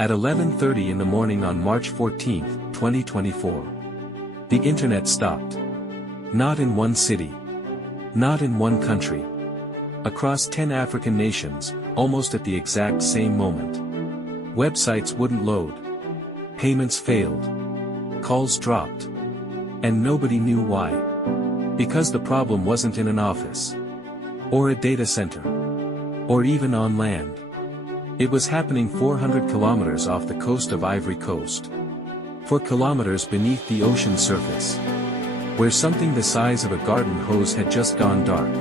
At 11:30 in the morning on March 14, 2024. The internet stopped. Not in one city. Not in one country. Across 10 African nations, almost at the exact same moment. Websites wouldn't load. Payments failed. Calls dropped. And nobody knew why. Because the problem wasn't in an office. Or a data center. Or even on land. It was happening 400 kilometers off the coast of Ivory Coast. 4 kilometers beneath the ocean surface. Where something the size of a garden hose had just gone dark.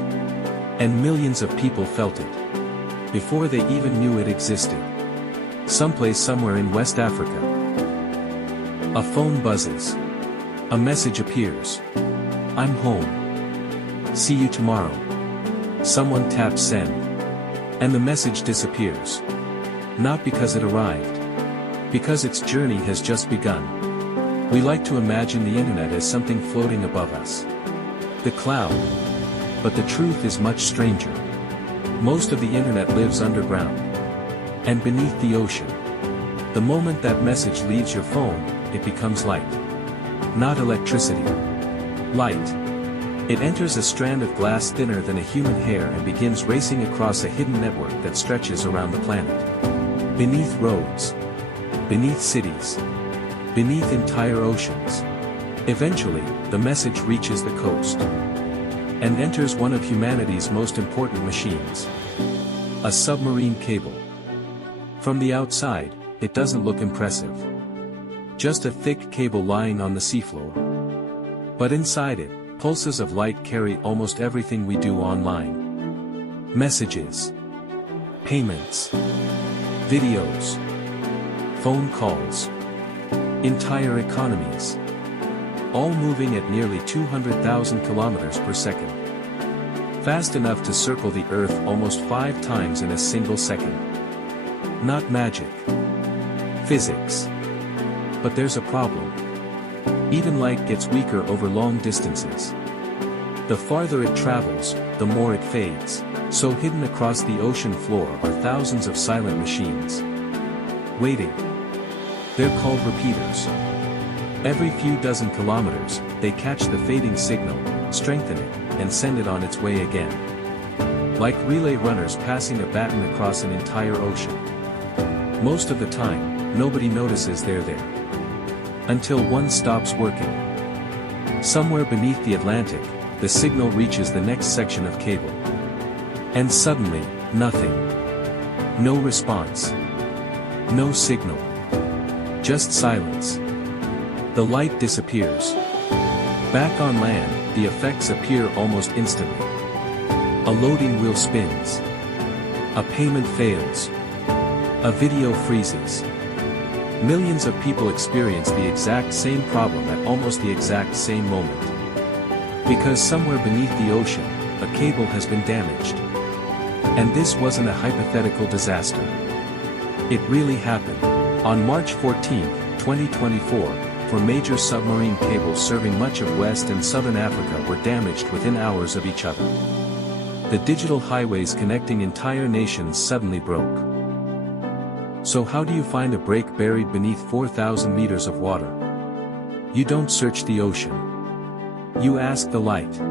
And millions of people felt it. Before they even knew it existed. Someplace somewhere in West Africa. A phone buzzes. A message appears. I'm home. See you tomorrow. Someone taps send. And the message disappears. Not because it arrived. Because its journey has just begun. We like to imagine the internet as something floating above us. The cloud. But the truth is much stranger. Most of the internet lives underground. And beneath the ocean. The moment that message leaves your phone, it becomes light. Not electricity. Light. It enters a strand of glass thinner than a human hair and begins racing across a hidden network that stretches around the planet. Beneath roads. Beneath cities. Beneath entire oceans. Eventually, the message reaches the coast. And enters one of humanity's most important machines. A submarine cable. From the outside, it doesn't look impressive. Just a thick cable lying on the seafloor. But inside it, pulses of light carry almost everything we do online. Messages. Payments. Videos. Phone calls. Entire economies. All moving at nearly 200,000 kilometers per second. Fast enough to circle the Earth almost 5 times in a single second. Not magic. Physics. But there's a problem. Even light gets weaker over long distances. The farther it travels, the more it fades, so hidden across the ocean floor are thousands of silent machines. Waiting. They're called repeaters. Every few dozen kilometers, they catch the fading signal, strengthen it, and send it on its way again. Like relay runners passing a baton across an entire ocean. Most of the time, nobody notices they're there. Until one stops working. Somewhere beneath the Atlantic, the signal reaches the next section of cable. And suddenly, nothing. No response. No signal. Just silence. The light disappears. Back on land, the effects appear almost instantly. A loading wheel spins. A payment fails. A video freezes. Millions of people experience the exact same problem at almost the exact same moment. Because somewhere beneath the ocean, a cable has been damaged. And this wasn't a hypothetical disaster. It really happened. On March 14, 2024, four major submarine cables serving much of West and Southern Africa were damaged within hours of each other. The digital highways connecting entire nations suddenly broke. So how do you find a break buried beneath 4,000 meters of water? You don't search the ocean. You ask the light.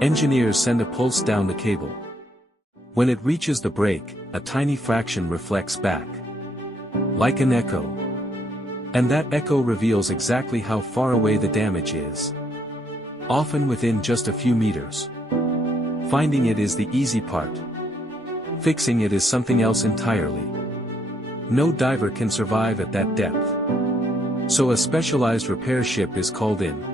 Engineers send a pulse down the cable. When it reaches the break, a tiny fraction reflects back. Like an echo. And that echo reveals exactly how far away the damage is. Often within just a few meters. Finding it is the easy part. Fixing it is something else entirely. No diver can survive at that depth. So a specialized repair ship is called in.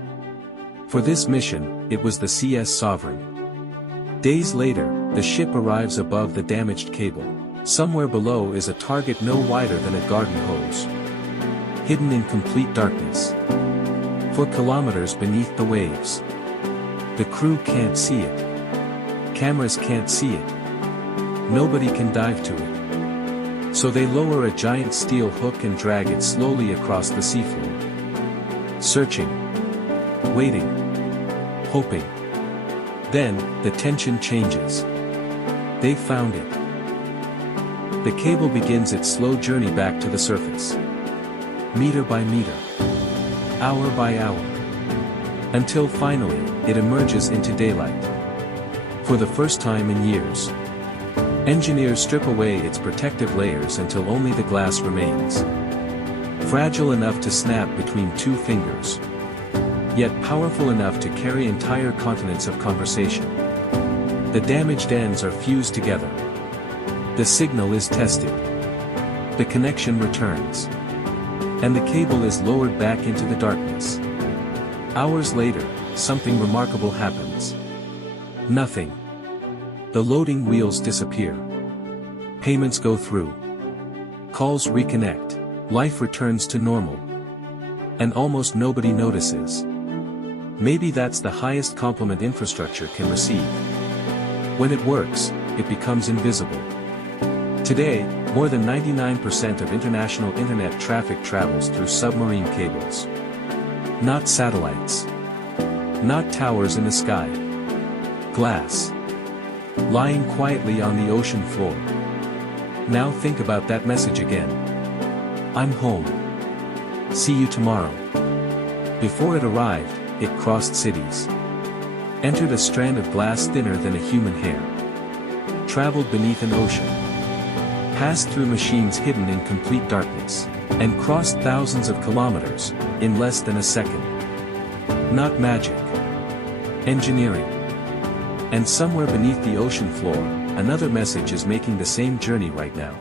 For this mission, it was the CS Sovereign. Days later, the ship arrives above the damaged cable. Somewhere below is a target no wider than a garden hose. Hidden in complete darkness. 4 kilometers beneath the waves. The crew can't see it. Cameras can't see it. Nobody can dive to it. So they lower a giant steel hook and drag it slowly across the seafloor. Searching. Waiting. Hoping. Then, the tension changes. They found it. The cable begins its slow journey back to the surface. Meter by meter. Hour by hour. Until finally, it emerges into daylight. For the first time in years. Engineers strip away its protective layers until only the glass remains. Fragile enough to snap between two fingers. Yet powerful enough to carry entire continents of conversation. The damaged ends are fused together. The signal is tested. The connection returns. And the cable is lowered back into the darkness. Hours later, something remarkable happens. Nothing. The loading wheels disappear. Payments go through. Calls reconnect. Life returns to normal. And almost nobody notices. Maybe that's the highest compliment infrastructure can receive. When it works, it becomes invisible. Today, more than 99% of international internet traffic travels through submarine cables. Not satellites. Not towers in the sky. Glass. Lying quietly on the ocean floor. Now think about that message again. I'm home. See you tomorrow. Before it arrived, it crossed cities. Entered a strand of glass thinner than a human hair. Traveled beneath an ocean. Passed through machines hidden in complete darkness. And crossed thousands of kilometers, in less than a second. Not magic. Engineering. And somewhere beneath the ocean floor, another message is making the same journey right now.